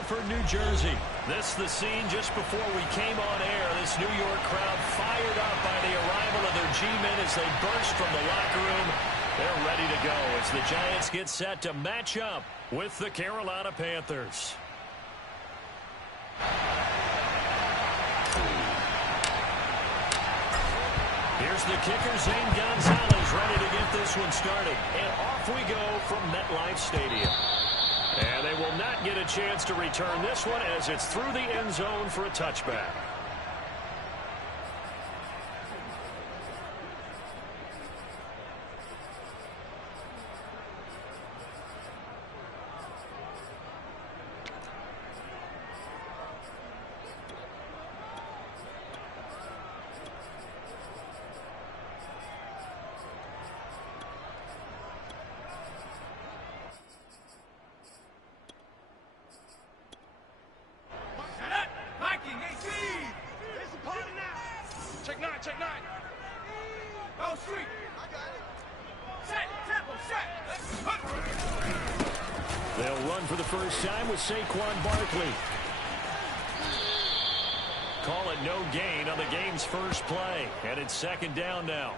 For New Jersey. This the scene just before we came on air. This New York crowd fired up by the arrival of their G-men as they burst from the locker room. They're ready to go as the Giants get set to match up with the Carolina Panthers. Here's the kicker, Zane Gonzalez, ready to get this one started. And off we go from MetLife Stadium. And they will not get a chance to return this one as it's through the end zone for a touchback. They'll run for the first time with Saquon Barkley. Call it no gain on the game's first play. And it's second down now.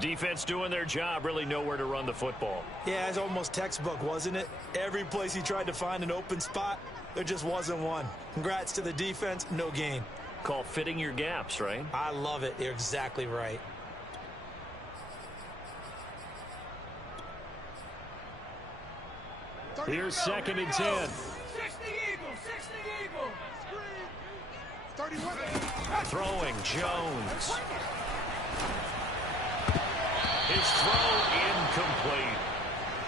Defense doing their job, really nowhere to run the football. Yeah, it's almost textbook, wasn't it? Every place he tried to find an open spot, there just wasn't one. Congrats to the defense, no gain. Call fitting your gaps, right? I love it. You're exactly right. Here's second and 10. 60 Eagles, 60 Eagles. 31. Throwing Jones. His throw incomplete.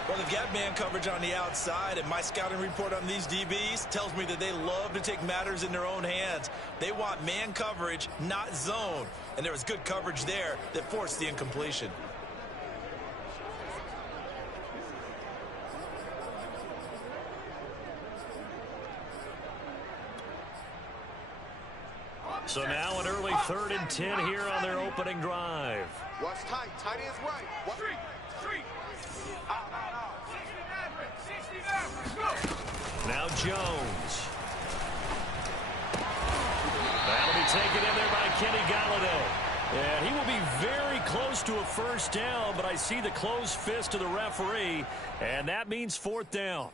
Well, they've got man coverage on the outside, and my scouting report on these DBs tells me that they love to take matters in their own hands. They want man coverage, not zone. And there was good coverage there that forced the incompletion. So now an early 3rd and 10 here on their opening drive. What's tight? Tight is right. What? Street. Out. 69. Let's go. Now Jones. That'll be taken in there by Kenny Galladay. And he will be very close to a first down, but I see the closed fist of the referee, and that means 4th down.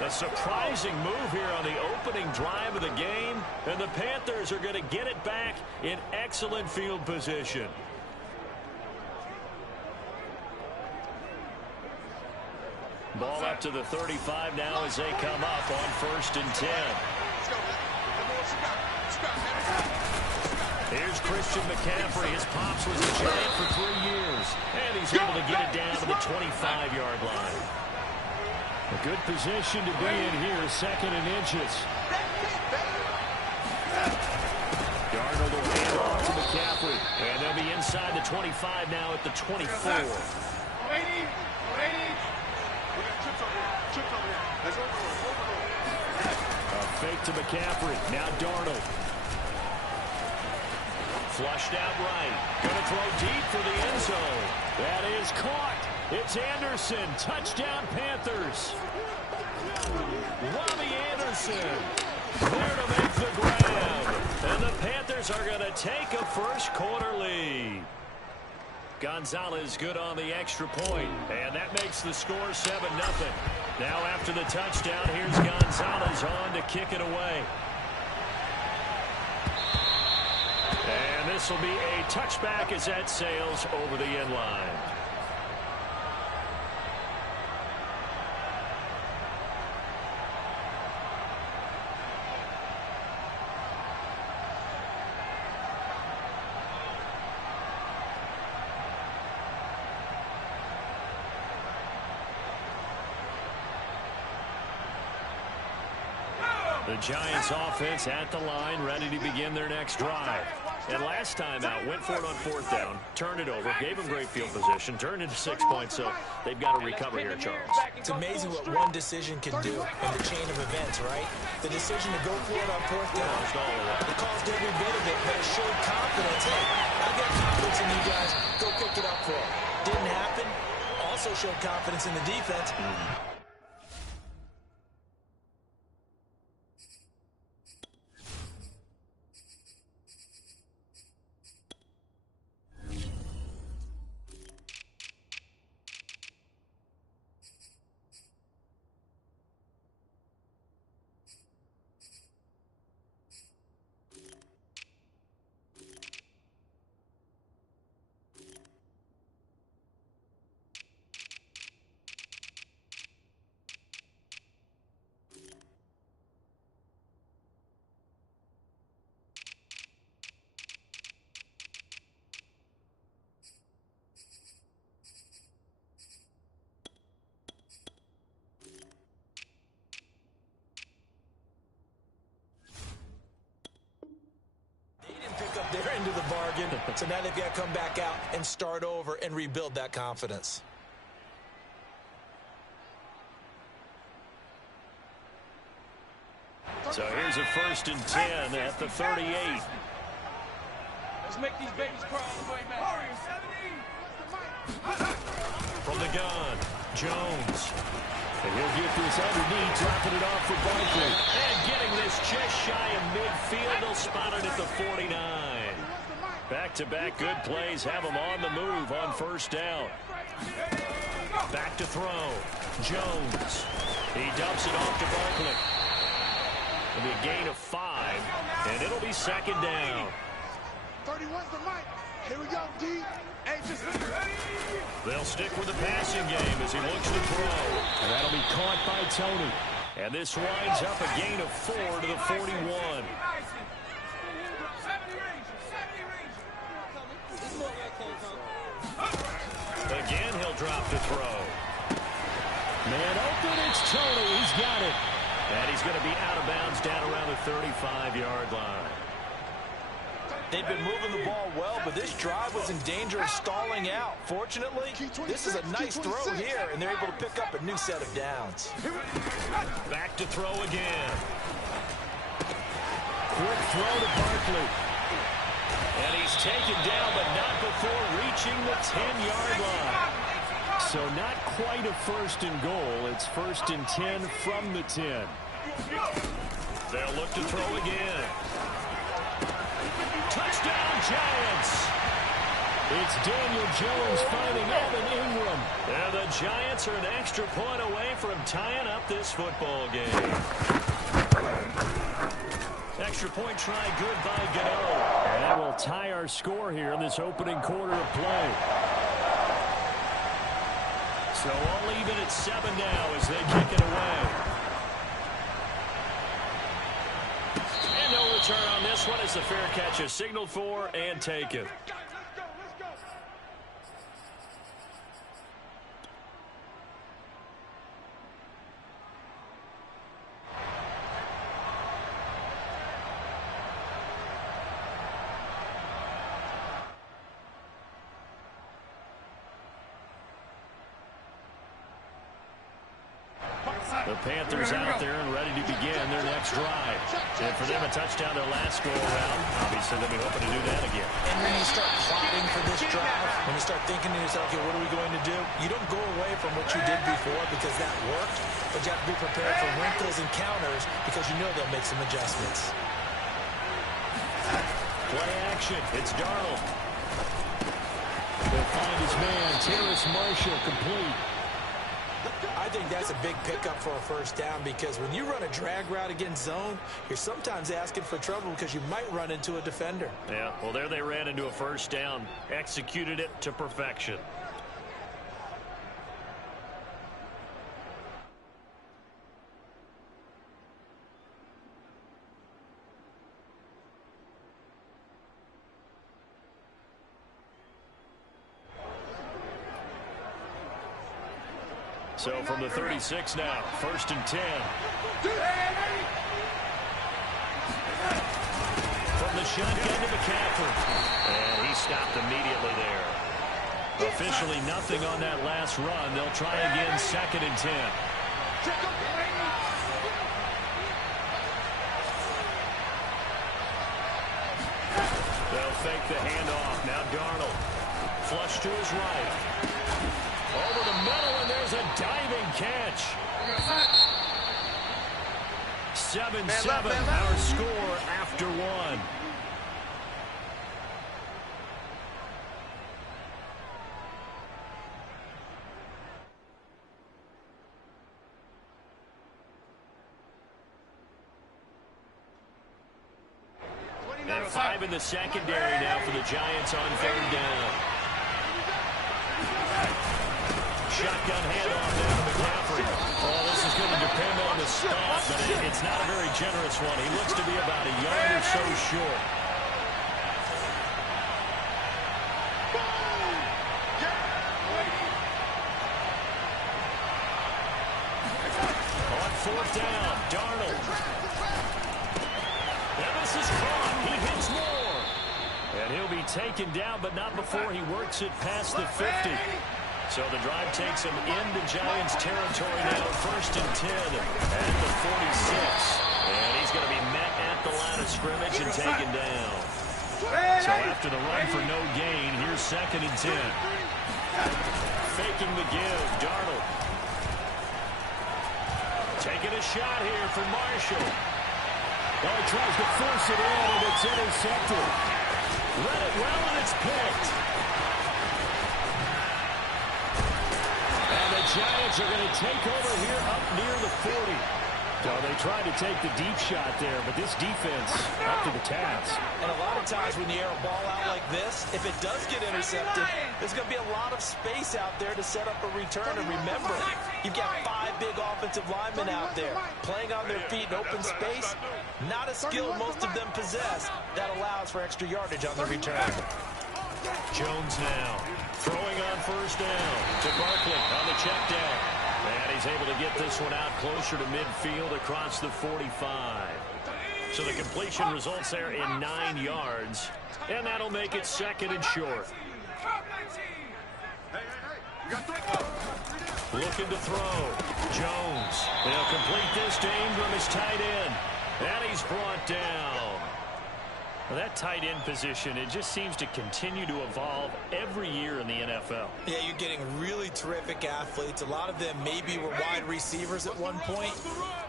A surprising move here on the opening drive of the game, and the Panthers are going to get it back in excellent field position. Ball up to the 35 now as they come up on 1st and 10. Here's Christian McCaffrey. His pops was a Giant for 3 years, and he's able to get it down to the 25-yard line. A good position to be in here, 2nd and inches. Darnold will hand off to McCaffrey, and they'll be inside the 25 now at the 24. A fake to McCaffrey, now Darnold. Flushed out right, going to throw deep for the end zone. That is caught. It's Anderson. Touchdown, Panthers. Robbie Anderson there to make the grab. And the Panthers are going to take a first quarter lead. Gonzalez good on the extra point, and that makes the score 7-0. Now after the touchdown, here's Gonzalez on to kick it away. And this will be a touchback as that sails over the end line. The Giants offense at the line, ready to begin their next drive. And last time out, went for it on 4th down, turned it over, gave them great field position, turned into 6 points, so they've got to recover here, Charles. It's amazing what one decision can do in the chain of events, right? The decision to go for it on 4th down. It caused every bit of it, but it showed confidence. Hey, I got confidence in you guys. Go pick it up for it. Didn't happen. Also showed confidence in the defense. They're into the bargain, so now they've got to come back out and start over and rebuild that confidence. So here's a 1st and 10 at the 38. Let's make these babies crawl all the way back. From the gun, Jones. And he'll get this underneath, dropping it off for Barkley. And getting this just shy of midfield. They'll spot it at the 49. Back-to-back good plays have them on the move on 1st down. Back to throw. Jones. He dumps it off to Barkley. It'll be a gain of 5, and it'll be 2nd down. 31's the mic. Here we go, D. They'll stick with the passing game as he looks to throw. And that'll be caught by Tourney. And this winds up a gain of 4 to the 41. Again, he'll drop to throw. Man open, it's Tourney. He's got it. And he's going to be out of bounds down around the 35-yard line. They've been moving the ball well, but this drive was in danger of stalling out. Fortunately, this is a nice throw here, and they're able to pick up a new set of downs. Back to throw again. Quick throw to Barkley. And he's taken down, but not before reaching the 10-yard line. So not quite a 1st and goal. It's 1st and 10 from the 10. They'll look to throw again. Touchdown, Giants! It's Daniel Jones finding Evan Ingram. And the Giants are an extra point away from tying up this football game. Extra point try good by Gano. And that will tie our score here in this opening quarter of play. So all even at 7 now as they kick it away. And no return on this one as the fair catch is signaled for and taken. The Panthers out there and ready to begin their next drive. And for them, a touchdown their last go-around. Obviously, they'll be hoping to do that again. And when you start plotting for this drive, when you start thinking to yourself, okay, what are we going to do? You don't go away from what you did before because that worked, but you have to be prepared for wrinkles and counters because you know they'll make some adjustments. Play action. It's Darnold. They'll find his man, Terrace Marshall, complete. I think that's a big pickup for a 1st down because when you run a drag route against zone, you're sometimes asking for trouble because you might run into a defender. Yeah, well, there they ran into a 1st down, executed it to perfection. So from the 36 now, 1st and 10. shotgun to McCaffrey. And he stopped immediately there. Officially nothing on that last run. They'll try again, 2nd and 10. They'll fake the handoff. Now Darnold. Flush to his right. Over the middle, and there's a diving catch. 7-7, our score after 1. And 5 in the secondary now for the Giants on 3rd down. Shotgun handoff now to McCaffrey. Oh, this is going to depend on the stop, but it's not a very generous one. He looks to be about a yard or so short. On 4th down, Darnold. And this is caught. He hits more. And he'll be taken down, but not before he works it past the 50. So the drive takes him into Giants territory now, 1st and 10 at the 46. And he's going to be met at the line of scrimmage and taken down. So after the run for no gain, here's 2nd and 10. Faking the give, Darnold. Taking a shot here for Marshall. Oh, he tries to force it in, and it's intercepted. Read it well, and it's picked. And the Giants are going to take over here up near the 40. So they tried to take the deep shot there, but this defense up to the task. And a lot of times when you air a ball out like this, if it does get intercepted, there's going to be a lot of space out there to set up a return. And remember, you've got 5 big offensive linemen out there playing on their feet in open space. Not a skill most of them possess. That allows for extra yardage on the return. Jones now throwing on 1st down to Barkley on the check down. And he's able to get this one out closer to midfield across the 45. So the completion results there in 9 yards. And that'll make it 2nd and short. Looking to throw. Jones. They'll complete this to Ingram, his tight end. And he's brought down. Well, that tight end position, it just seems to continue to evolve every year in the NFL. Yeah, you're getting really terrific athletes. A lot of them maybe were wide receivers at one point.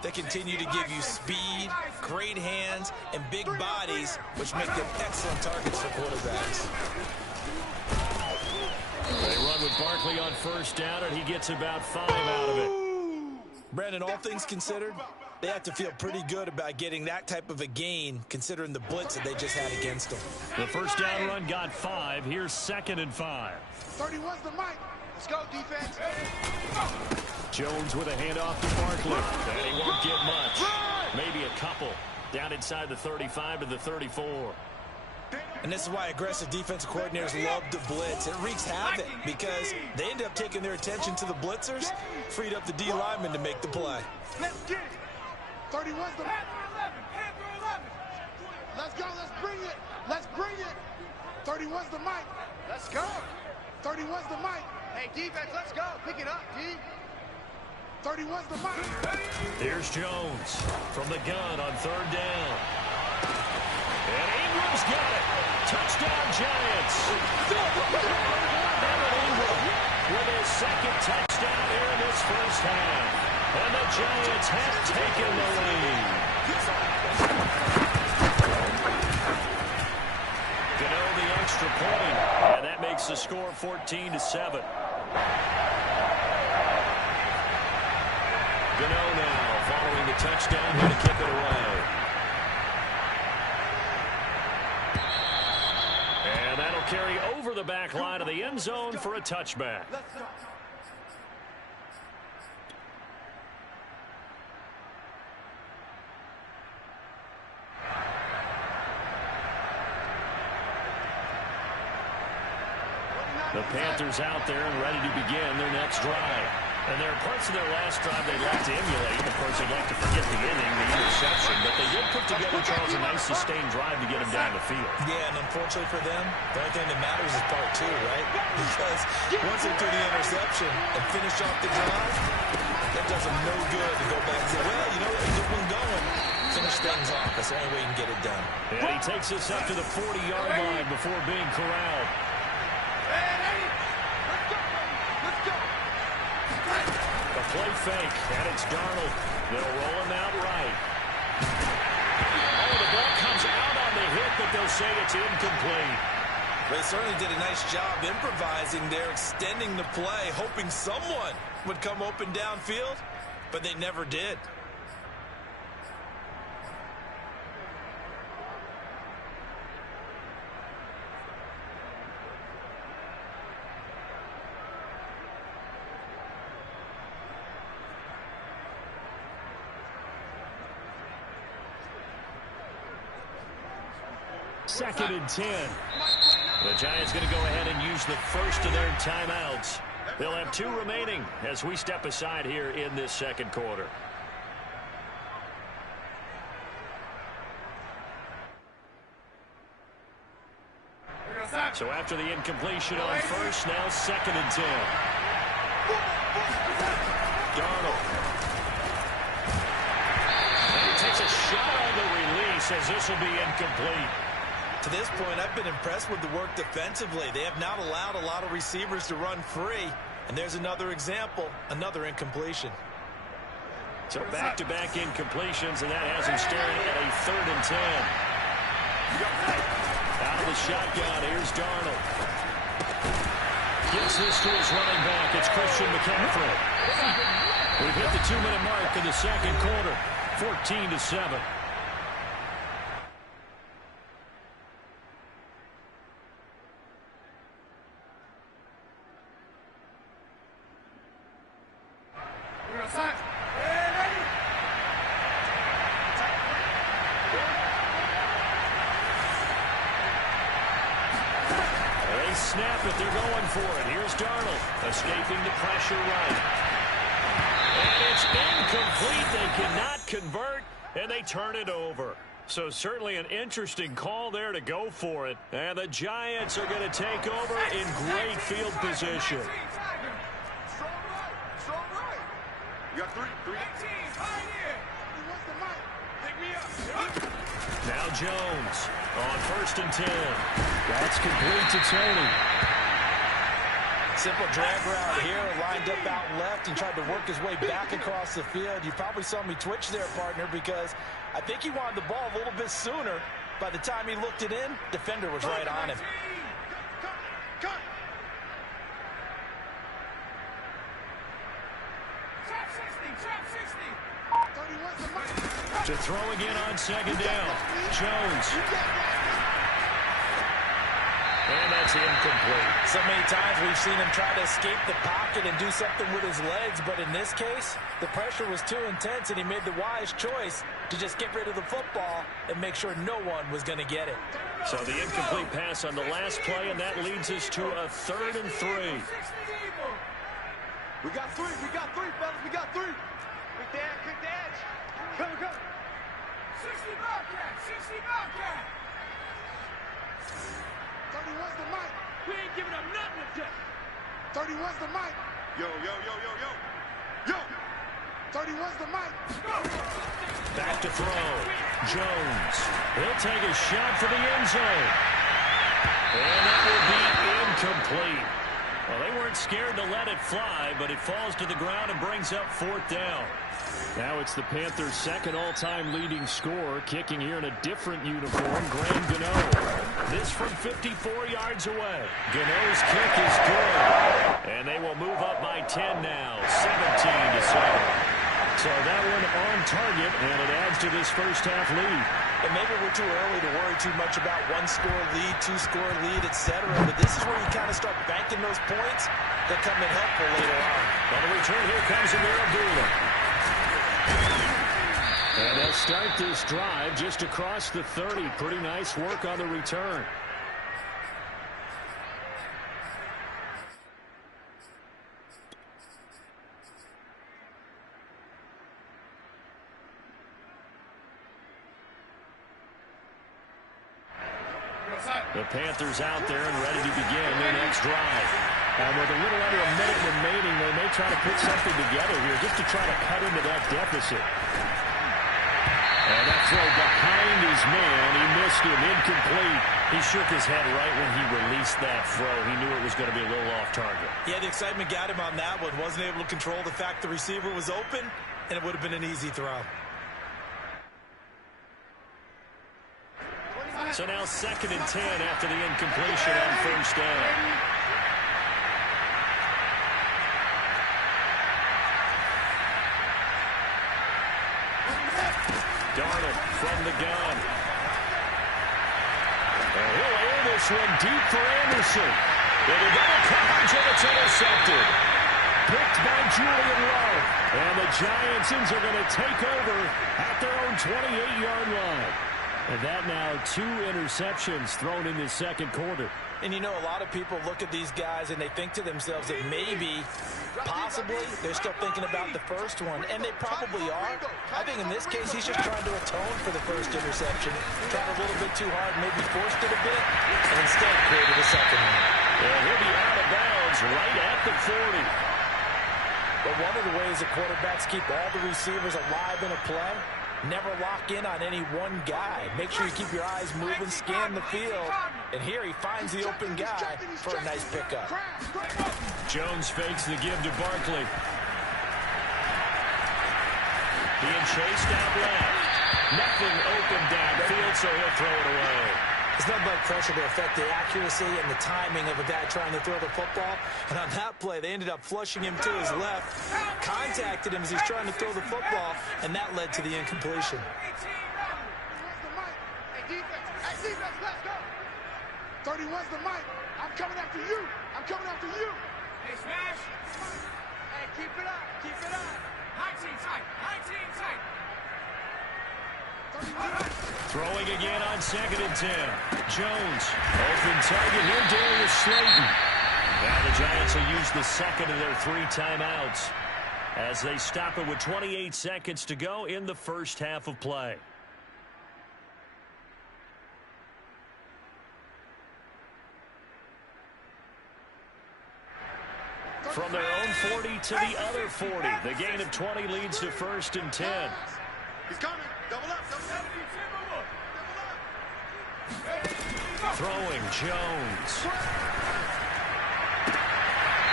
They continue to give you speed, great hands, and big bodies, which make them excellent targets for quarterbacks. They run with Barkley on 1st down, and he gets about 5 out of it. Brandon, all things considered, they have to feel pretty good about getting that type of a gain, considering the blitz that they just had against them. The 1st down run got 5. Here's 2nd and 5. 31's the mic. Let's go, defense. Jones with a handoff to Barkley. And he won't get much. Maybe a couple. Down inside the 35 to the 34. And this is why aggressive defensive coordinators love to blitz. It wreaks havoc because they end up taking their attention to the blitzers, freed up the D lineman to make the play. Let's get it. 31's the mic. Let's go. Let's bring it. Let's bring it. 31's the mic. Let's go. 31's the mic. Hey, defense, let's go. Pick it up, D. 31's the mic. Here's Jones from the gun on 3rd down. And Ingram's got it. Touchdown, Giants. Evan Ingram with his 2nd touchdown here in this 1st half. And the Giants have taken the lead. Gano the extra point. And that makes the score 14-7. Gano now following the touchdown here to kick it away. And that'll carry over the back line of the end zone for a touchback. The Panthers out there and ready to begin their next drive. And there are parts of their last drive they'd like to emulate. Of course, they'd like to forget the inning, the interception. But they did put together, Charles, a nice sustained drive to get them down the field. Yeah, and unfortunately for them, the only thing that matters is part two, right? Because once they do the interception and finish off the drive, that does them no good to go back and say, well, you know what, we get one going. Finish things off. That's the only way you can get it done. And he takes us up to the 40-yard line before being corralled. A play fake, and it's Darnold. They'll roll him out right. Oh, the ball comes out on the hit, but they'll say it's incomplete. They certainly did a nice job improvising there, extending the play, hoping someone would come open downfield, but they never did. Second and 10. The Giants going to go ahead and use the first of their timeouts. They'll have 2 remaining as we step aside here in this second quarter. So after the incompletion on first, now second and 10. Darnold. And he takes a shot on the release as this will be incomplete. To this point, I've been impressed with the work defensively. They have not allowed a lot of receivers to run free. And there's another example, another incompletion. So back-to-back incompletions, and that has him staring at a 3rd and 10. Out of the shotgun, here's Darnold. Gives this to his running back. It's Christian McCaffrey. We've hit the 2-minute mark in the second quarter, 14-7. Snap it, they're going for it. Here's Darnold, escaping the pressure right. And it's incomplete. They cannot convert, and they turn it over. So certainly an interesting call there to go for it. And the Giants are going to take over in great field position. Strong right. You got 3. Now Jones on 1st and 10. That's complete to Tourney. Simple drag route here, lined up out left and tried to work his way back across the field. You probably saw me twitch there, partner, because I think he wanted the ball a little bit sooner. By the time he looked it in, defender was right on him. To throw again on 2nd down. Jones. And that's incomplete. So many times we've seen him try to escape the pocket and do something with his legs, but in this case, the pressure was too intense and he made the wise choice to just get rid of the football and make sure no one was going to get it. So the incomplete pass on the last play, and that leads us to a 3rd and 3. We got 3, fellas, we got 3. Quick dash. Come. 60 Bobcat. 31's the mic. We ain't giving up nothing today. 31's the mic. Yo. 31's the mic. Back to throw. Jones. He'll take a shot for the end zone. And that will be incomplete. Well, they weren't scared to let it fly, but it falls to the ground and brings up 4th down. Now it's the Panthers' 2nd all-time leading scorer, kicking here in a different uniform, Graham Gano. This from 54 yards away. Gano's kick is good. And they will move up by 10 now, 17-7. So that one on target, and it adds to this first-half lead. And maybe we're too early to worry too much about 1-score lead, 2-score lead, etc. But this is where you kind of start banking those points that come in helpful later on. On the return, here comes Amir Abdullah. And they'll start this drive just across the 30. Pretty nice work on the return. The Panthers out there and ready to begin their next drive. And with a little under a minute remaining, they may try to put something together here just to try to cut into that deficit. And that throw behind his man, he missed him, incomplete. He shook his head right when he released that throw. He knew it was going to be a little off target. Yeah, the excitement got him on that one. Wasn't able to control the fact the receiver was open, and it would have been an easy throw. So now 2nd and 10 after the incompletion on first down. Darnold from the gun. And he'll air this one deep for Anderson. It'll go to coverage and it's intercepted. Picked by Julian Love. And the Giantsons are going to take over at their own 28-yard line. And that now 2 interceptions thrown in this second quarter. And you know, a lot of people look at these guys and they think to themselves that maybe, possibly, they're still thinking about the first one. And they probably are. I think in this case, he's just trying to atone for the first interception. Tried a little bit too hard, maybe forced it a bit, and instead created a second one. And he'll be out of bounds right at the 40. But one of the ways that quarterbacks keep all the receivers alive in a play, never lock in on any one guy. Make sure you keep your eyes moving, scan the field. And here he finds the open guy for a nice pickup. Jones fakes the give to Barkley. Being chased out left. Nothing open downfield, so he'll throw it away. It's not like pressure to affect the accuracy and the timing of a guy trying to throw the football. And on that play, they ended up flushing him to his left, contacted him as he's trying to throw the football, and that led to the incompletion. Hey, defense, let's go. 31's the mic. I'm coming after you. I'm coming after you. Hey, smash. Hey, keep it up. Keep it up. 19 tight. 19 tight. Throwing again on 2nd and 10. Jones, open target here, Darius Slayton. Now the Giants will use the second of their 3 timeouts as they stop it with 28 seconds to go in the first half of play. From their own 40 to the other 40. The gain of 20 leads to 1st and 10. He's coming. Double up. Double up. Throwing Jones.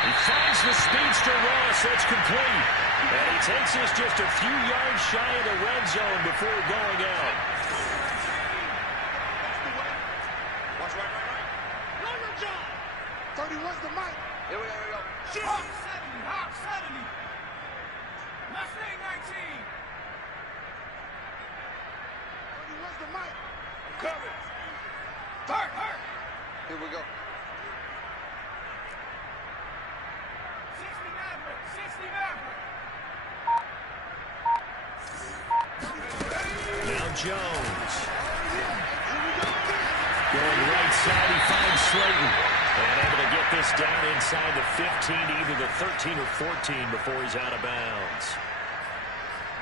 He finds the speedster Ross. That's complete. And he takes this just a few yards shy of the red zone before going out. Watch right. Longer jump. 31's the mic. Here we go. Hawk 70. Mustang 19. 31's the mic. Cover. Hurt. Here we go. 60 Maverick. Now Jones. Going right side, he finds Slayton. And able to get this down inside the 15, either the 13 or 14 before he's out of bounds.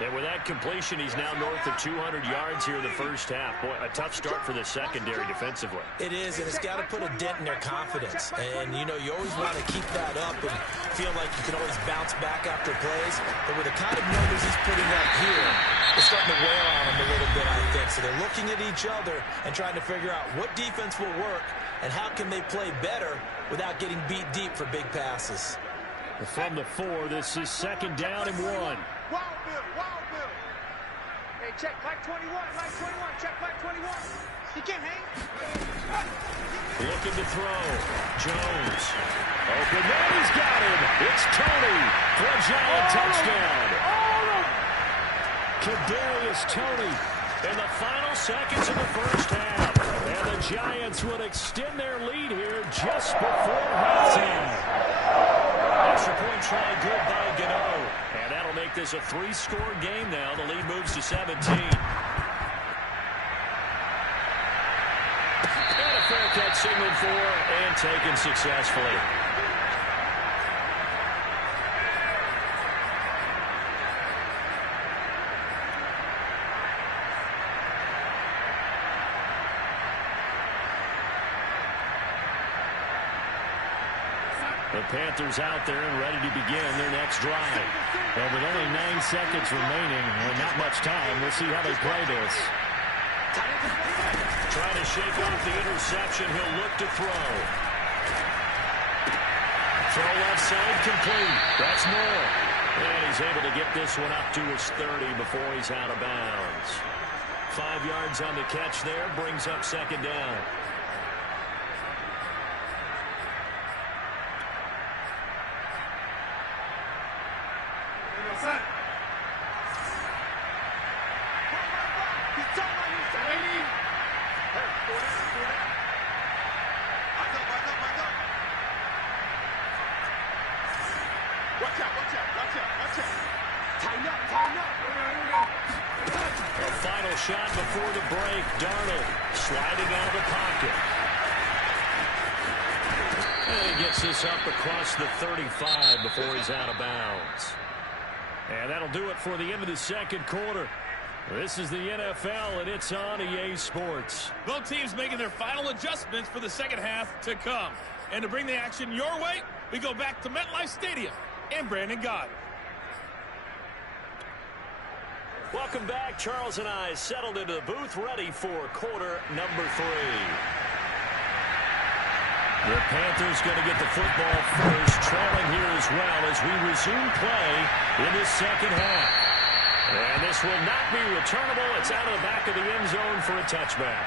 And with that completion, he's now north of 200 yards here in the first half. Boy, a tough start for the secondary defensively. It is, and it's got to put a dent in their confidence. And, you know, you always want to keep that up and feel like you can always bounce back after plays. But with the kind of numbers he's putting up here, it's starting to wear on them a little bit, I think. So they're looking at each other and trying to figure out what defense will work and how can they play better without getting beat deep for big passes. From the 4, this is 2nd down and 1. Wild Bill. Hey, check Mike 21. Check Mike 21. He can't hang. Looking to throw. Jones. Open man, he's got him. It's Tourney for a Giant touchdown. Kadarius Tourney in the final seconds of the first half. And the Giants would extend their lead here just before halftime. Extra point try good by Gano. And that'll make this a 3-score game now. The lead moves to 17. And a fair catch signaled for and taken successfully. The Panthers out there and ready to begin their next drive. And with only 9 seconds remaining and not much time, we'll see how they play this. Trying to shake off the interception. He'll look to throw. Throw left side complete. That's more. And he's able to get this one up to his 30 before he's out of bounds. 5 yards on the catch there. Brings up second down. A final shot before the break. Darnold sliding out of the pocket. And he gets this up across the 35 before he's out of bounds. And that'll do it for the end of the second quarter. This is the NFL, and it's on EA Sports. Both teams making their final adjustments for the second half to come. And to bring the action your way, we go back to MetLife Stadium and Brandon Gott. Welcome back. Charles and I settled into the booth, ready for quarter number 3. The Panthers going to get the football first, trailing here as well as we resume play in this second half. And this will not be returnable. It's out of the back of the end zone for a touchback.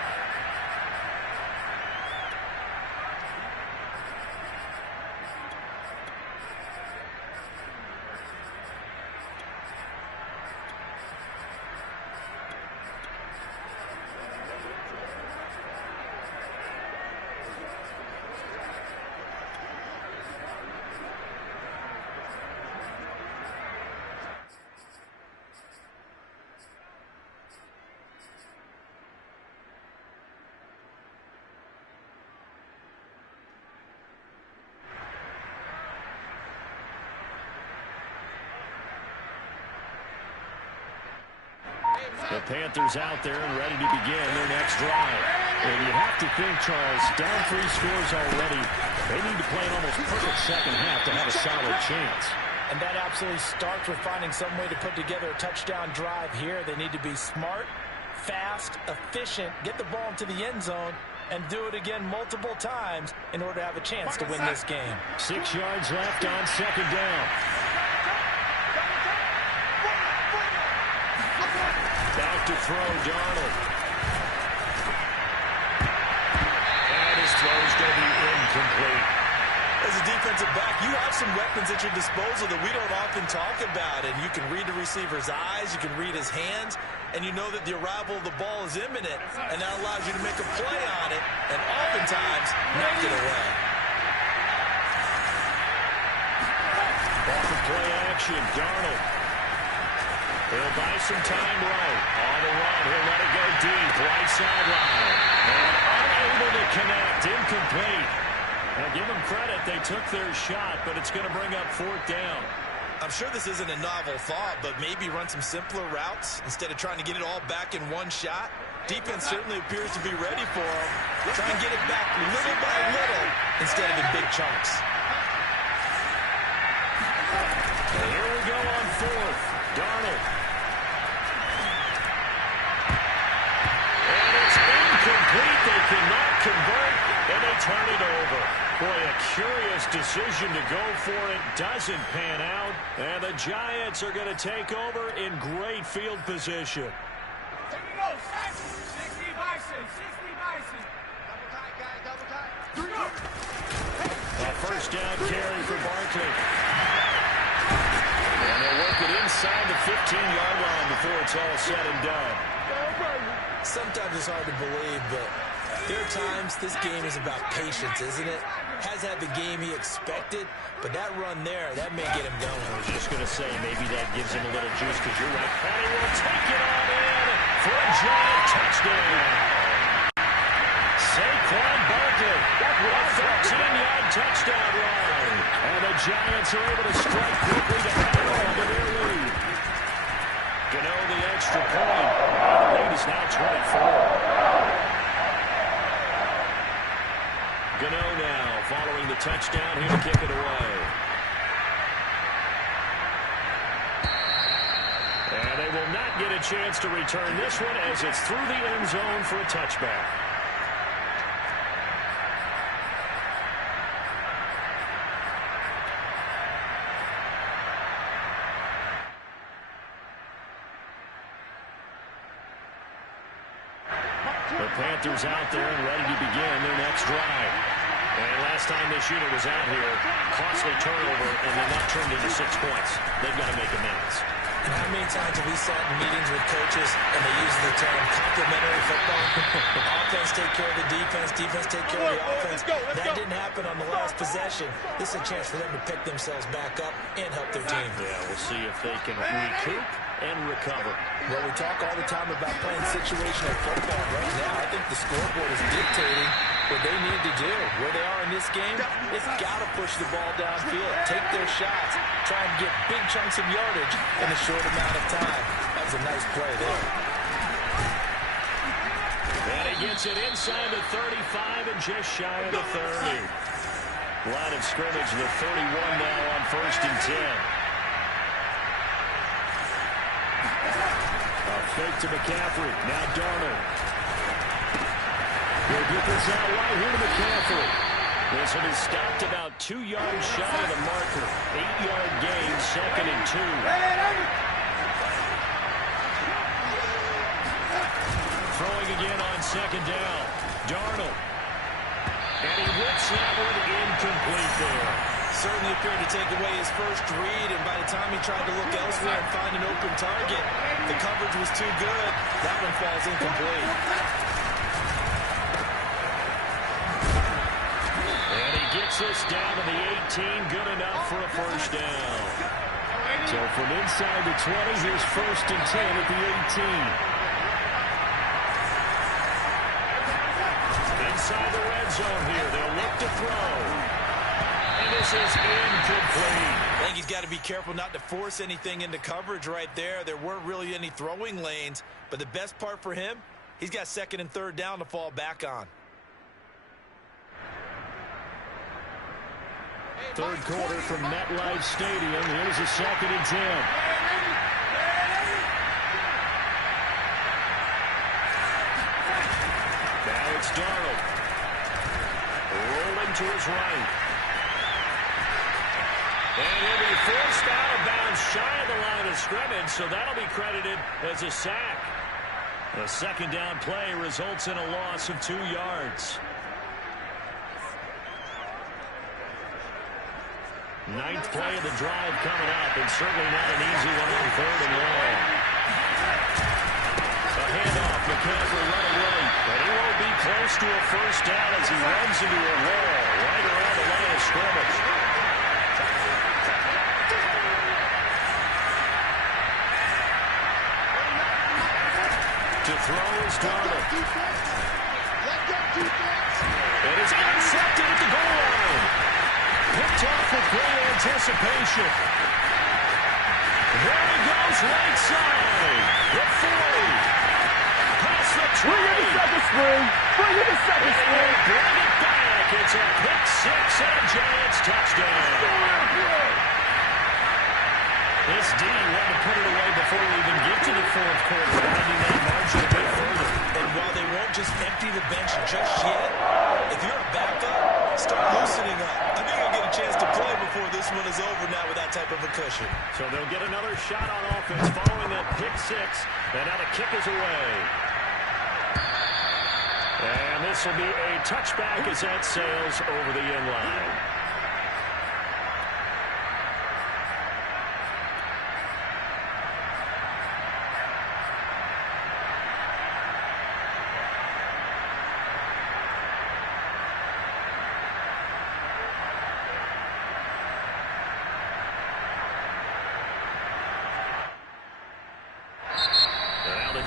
The Panthers out there and ready to begin their next drive. And you have to think, Charles, down 3 scores already. They need to play an almost perfect second half to have a solid chance. And that absolutely starts with finding some way to put together a touchdown drive here. They need to be smart, fast, efficient, get the ball into the end zone, and do it again multiple times in order to have a chance to win this game. 6 yards left on second down. Back to throw, Darnold. And his throw's going to be incomplete. As a defensive back, you have some weapons at your disposal that we don't often talk about. And you can read the receiver's eyes, you can read his hands, and you know that the arrival of the ball is imminent. And that allows you to make a play on it and oftentimes knock it away. Off of play action, Darnold. He'll buy some time right. On the run, he'll let it go deep. Right sideline. And unable to connect. Incomplete. Now, give them credit. They took their shot, but it's going to bring up 4th down. I'm sure this isn't a novel thought, but maybe run some simpler routes instead of trying to get it all back in one shot. Defense certainly appears to be ready for them. Try and get it back little by little instead of in big chunks. And here we go on 4th. Darnold. And it's incomplete. They cannot convert, and they turn it over. Boy, a curious decision to go for it. Doesn't pan out, and the Giants are going to take over in great field position. 60 Bison, 60 Bison. Double tight, guys, double tight. A first down carry for Barkley. And they'll work it inside the 15-yard line before it's all said and done. Sometimes it's hard to believe, but there are times this game is about patience, isn't it? Has had the game he expected, but that run there, that may get him going. I was just going to say, maybe that gives him a little juice, because you're right. Penny will take it on in for a giant touchdown. Saquon Barkley, a 13-yard touchdown run. And the Giants are able to strike quickly to add on to their lead. Gano the extra point. The lead is now 24. Gano now following the touchdown, here to kick it away. And they will not get a chance to return this one as it's through the end zone for a touchback. The Panthers out there and ready to begin their next drive. And last time this unit was out here, costly turnover, and they're not turned into 6 points. They've got to make amends. And how many times have we sat in meetings with coaches and they use the term complementary football? Offense take care of the defense, defense take care of the offense. That didn't happen on the last possession. This is a chance for them to pick themselves back up and help their team. Yeah, we'll see if they can recoup and recover. Well, we talk all the time about playing situational football. Right now, I think the scoreboard is dictating what they need to do. Where they are in this game, they've got to push the ball downfield, take their shots, try and get big chunks of yardage in a short amount of time. That was a nice play there. And he gets it inside the 35 and just shy of the 30. Line of scrimmage, the 31 now on 1st and 10. A fake to McCaffrey. Now Darnold. He'll get this out right here to McCaffrey. This one is stopped about 2 yards shy of the marker. 8-yard gain, 2nd and 2. Throwing again on 2nd down. Darnold. And he whips that one incomplete there. Certainly appeared to take away his first read, and by the time he tried to look elsewhere and find an open target, the coverage was too good. That one falls incomplete. And he gets this down to the 18, good enough for a first down. So from inside the 20, here's 1st and 10 at the 18. Inside the red zone here, they'll look to throw. And this is incomplete. I think he's got to be careful not to force anything into coverage right there. There weren't really any throwing lanes, but the best part for him, he's got 2nd and 3rd down to fall back on. Third quarter from MetLife Stadium. Here's a 2nd and 10. Now it's Darnold. Rolling to his right. And he'll be forced out of bounds shy of the line of scrimmage, so that'll be credited as a sack. A 2nd down play results in a loss of 2 yards. 9th play of the drive coming up, and certainly not an easy one on 3rd and long. A handoff, McCaffrey run away, but he won't be close to a first down as he runs into a wall right around the line of scrimmage. To throw is Darnold. And it's intercepted at the goal line. Picked off with great anticipation. There he goes right side. The 40. Past the 20. Bring it to second string. Bring it to second string. Bring it back. It's a pick 6 and a Giants touchdown. This D wanted to put it away before we even get to the 4th quarter, winding that margin a bit further. And while they won't just empty the bench just yet, if you're a backup, start loosening up. I think you'll get a chance to play before this one is over now with that type of a cushion. So they'll get another shot on offense following that pick 6, and now the kick is away. And this will be a touchback as that sails over the end line.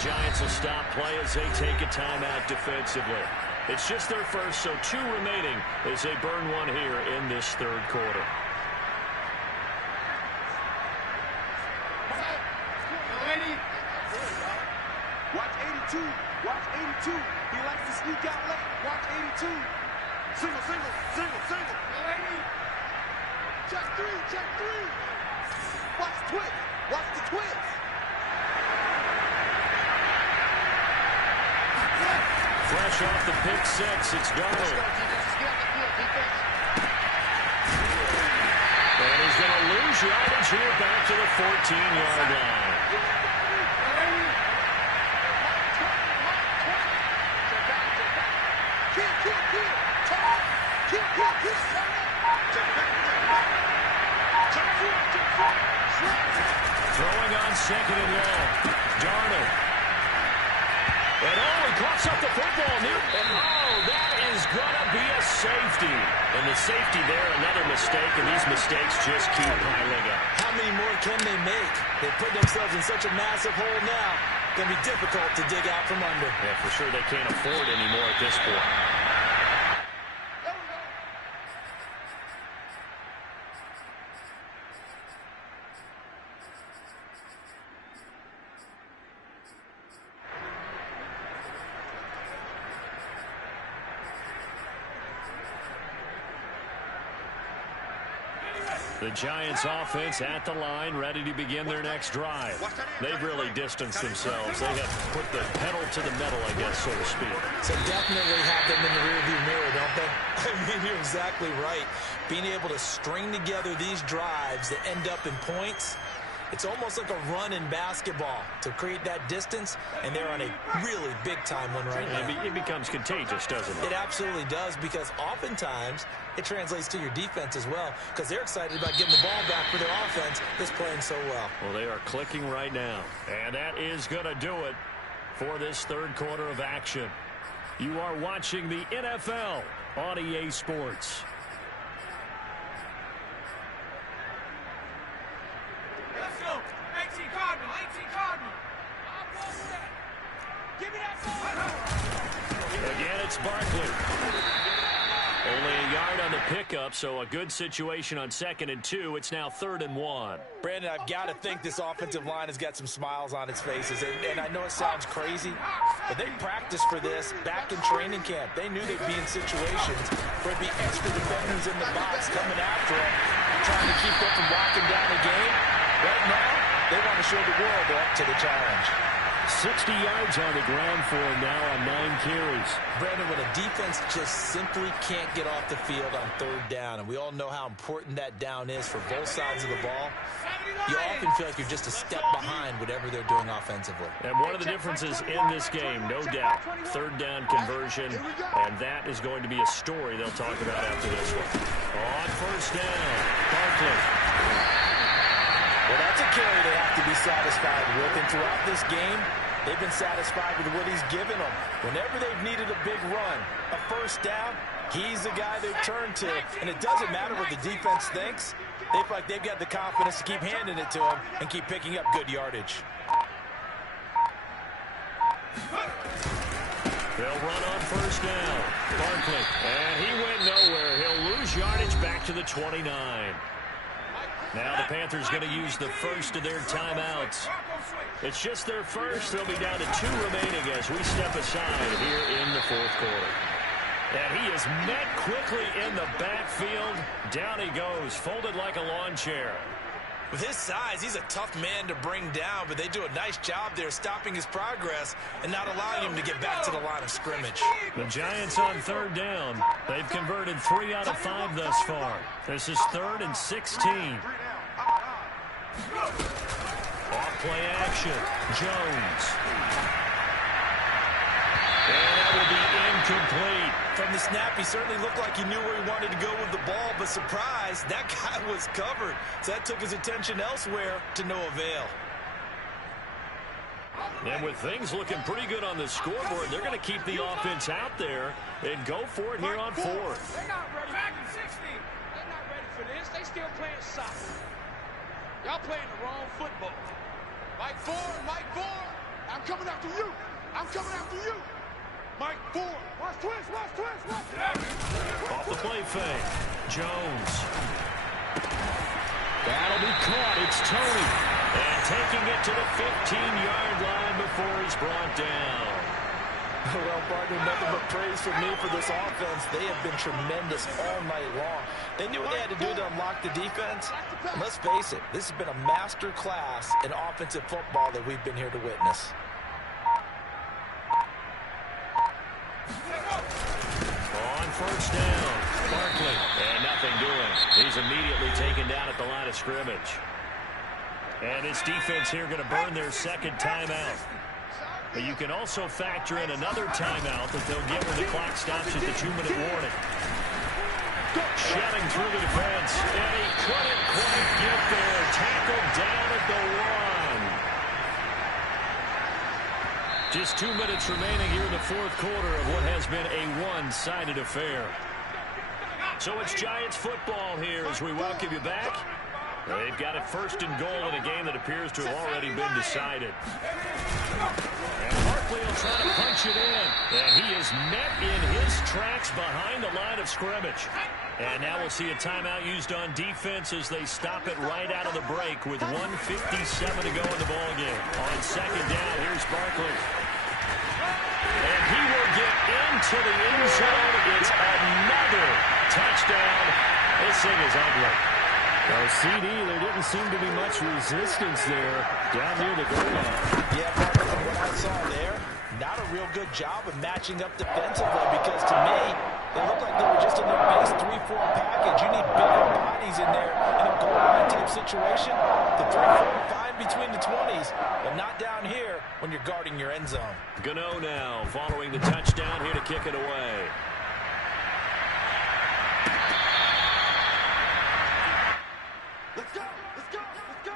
Giants will stop play as they take a timeout defensively. It's just their first, so 2 remaining as they burn one here in this 3rd quarter. Watch 82. Watch 82. He likes to sneak out late. Watch 82. Single, single, single, single. Check three, check three. Watch the twist. Watch the twist. Fresh off the pick six, it's Darnold. And he's going to lose yardage here back to the 14-yard line. Throwing on second and long. Darnold. And he coughs up the football. And that is going to be a safety. And the safety there, another mistake, and these mistakes just keep piling up. How many more can they make? They put themselves in such a massive hole now. Going to be difficult to dig out from under. Yeah, for sure they can't afford any more at this point. The Giants offense at the line, ready to begin their next drive. They've really distanced themselves. They have put the pedal to the metal, I guess, so to speak. So definitely have them in the rearview mirror, don't they? I mean, you're exactly right. Being able to string together these drives that end up in points, it's almost like a run in basketball to create that distance, and they're on a really big-time one right now. It becomes contagious, doesn't it? It absolutely does, because oftentimes it translates to your defense as well, because they're excited about getting the ball back for their offense that's playing so well. Well, they are clicking right now, and that is going to do it for this third quarter of action. You are watching the NFL on EA Sports. Let's go. 18 Cardinal, 18 Cardinal. Give me that ball. Again, it's Barkley. Only a yard on the pickup, so a good situation on 2nd and 2. It's now 3rd and 1. Brandon, I've got to think this offensive line has got some smiles on its faces. And I know it sounds crazy, but they practiced for this back in training camp. They knew they'd be in situations where it'd be extra defenders in the box coming after them, trying to keep them from locking down the game. Right now, they want to show the world they're up to the challenge. 60 yards on the ground for him now on 9 carries. Brandon, when a defense just simply can't get off the field on 3rd down, and we all know how important that down is for both sides of the ball, you often feel like you're just a step behind whatever they're doing offensively. And one of the differences in this game, no doubt, 3rd down conversion, and that is going to be a story they'll talk about after this one. On 1st down, Barkley. Well, that's a carry they have to be satisfied with, and throughout this game, they've been satisfied with what he's given them. Whenever they've needed a big run, a 1st down, he's the guy they've turned to. And it doesn't matter what the defense thinks. They feel like they've got the confidence to keep handing it to him and keep picking up good yardage. They'll run on 1st down. Barkley, and he went nowhere. He'll lose yardage back to the 29. Now the Panthers going to use the first of their timeouts. It's just their first. They'll be down to 2 remaining as we step aside here in the 4th quarter. And he is met quickly in the backfield. Down he goes, folded like a lawn chair. With his size, he's a tough man to bring down, but they do a nice job there stopping his progress and not allowing him to get back to the line of scrimmage. The Giants on 3rd down. They've converted 3 out of 5 thus far. This is 3rd and 16. Off play action. Jones. And that will be incomplete. From the snap, he certainly looked like he knew where he wanted to go with the ball, but surprise, that guy was covered. So that took his attention elsewhere to no avail. And with things looking pretty good on the scoreboard, they're going to keep the offense out there and go for it here on 4th. They're not ready. Back in 60. They're not ready for this. They still playing soccer. Y'all playing the wrong football. Mike Ford, Mike Ford. I'm coming after you. I'm coming after you. Mike Ford. Watch twist, watch twist, watch twist. Off the play fake. Jones. That'll be caught. It's Tourney. And taking it to the 15-yard line before he's brought down. Well, partner, nothing but praise from me for this offense. They have been tremendous all night long. They knew what they had to do to unlock the defense. And let's face it, this has been a master class in offensive football that we've been here to witness. On first down, Barkley, and nothing doing. He's immediately taken down at the line of scrimmage. And this defense here going to burn their second timeout. But you can also factor in another timeout that they'll get when the clock stops at the 2-minute warning. Shedding through the defense, and he couldn't quite get there. Tackled down at the 1. Just 2 minutes remaining here in the fourth quarter of what has been a one-sided affair. So it's Giants football here as we welcome you back. They've got it first and goal in a game that appears to have already been decided. And Barkley will try to punch it in. And he is met in his tracks behind the line of scrimmage. And now we'll see a timeout used on defense as they stop it right out of the break with 1:57 to go in the ballgame. On second down, here's Barkley. And he will get into the end zone. It's another touchdown. This thing is ugly. Well, CD, there didn't seem to be much resistance there down near the goal line. Yeah, partner, from what I saw there, not a real good job of matching up defensively because to me, they looked like they were just in their base 3-4 package. You need bigger bodies in there in a goal line type situation. The 3-4 fine between the 20s, but not down here when you're guarding your end zone. Gano now following the touchdown here to kick it away. Let's go! Let's go! Let's go!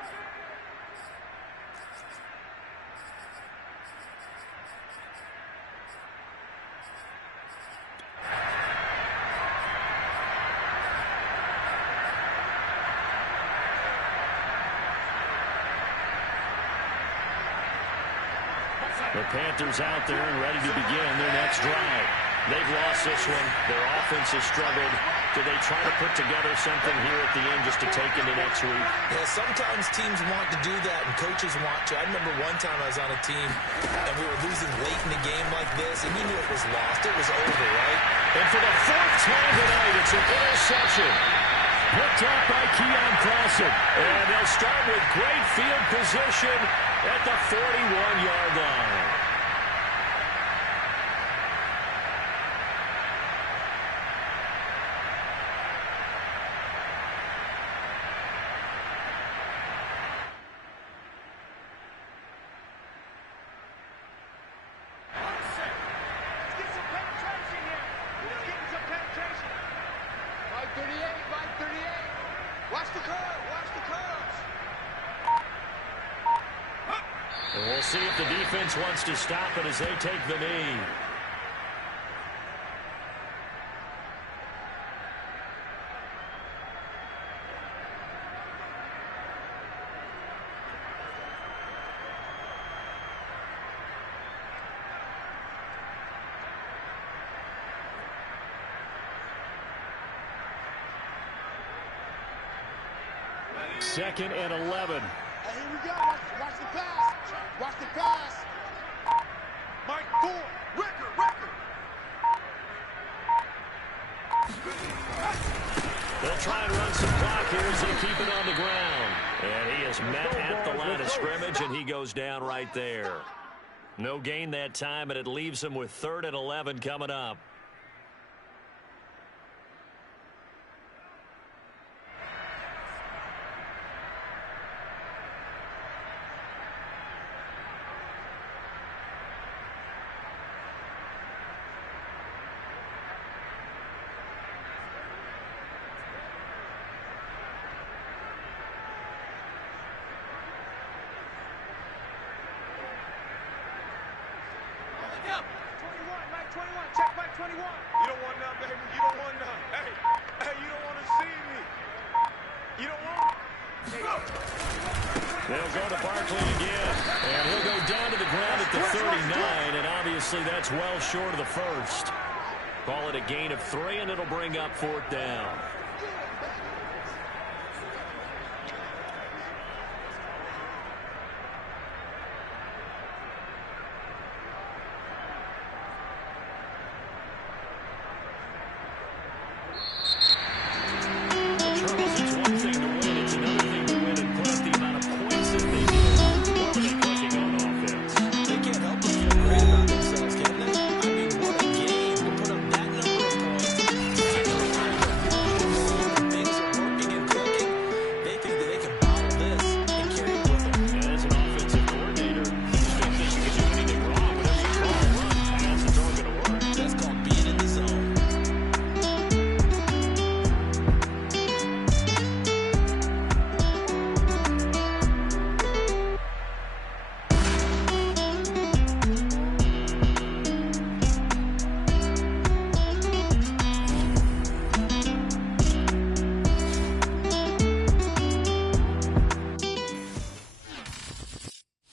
The Panthers out there and ready to begin their next drive. They've lost this one. Their offense has struggled. Do they try to put together something here at the end just to take into next week? Yeah, sometimes teams want to do that and coaches want to. I remember one time I was on a team and we were losing late in the game like this and you knew it was lost. It was over, right? And for the fourth time tonight, it's an interception. Picked up by Keon Clausen. And they'll start with great field position at the 41-yard line. Watch the curve! Watch the curves! And we'll see if the defense wants to stop it as they take the knee. Second and 11. Hey, here we go. Watch the pass. Watch the pass. Mike Ford. Record. They'll try and run some clock here as they keep it on the ground. And he is met at the line of scrimmage, and he goes down right there. No gain that time, and it leaves him with 3rd and 11 coming up. Check back 21. You don't want none, baby. You don't want none. Hey, you don't want to see me. You don't want They'll go to Barkley again. And he'll go down to the ground at the 39. And obviously that's well short of the first. Call it a gain of 3, and it'll bring up 4th down.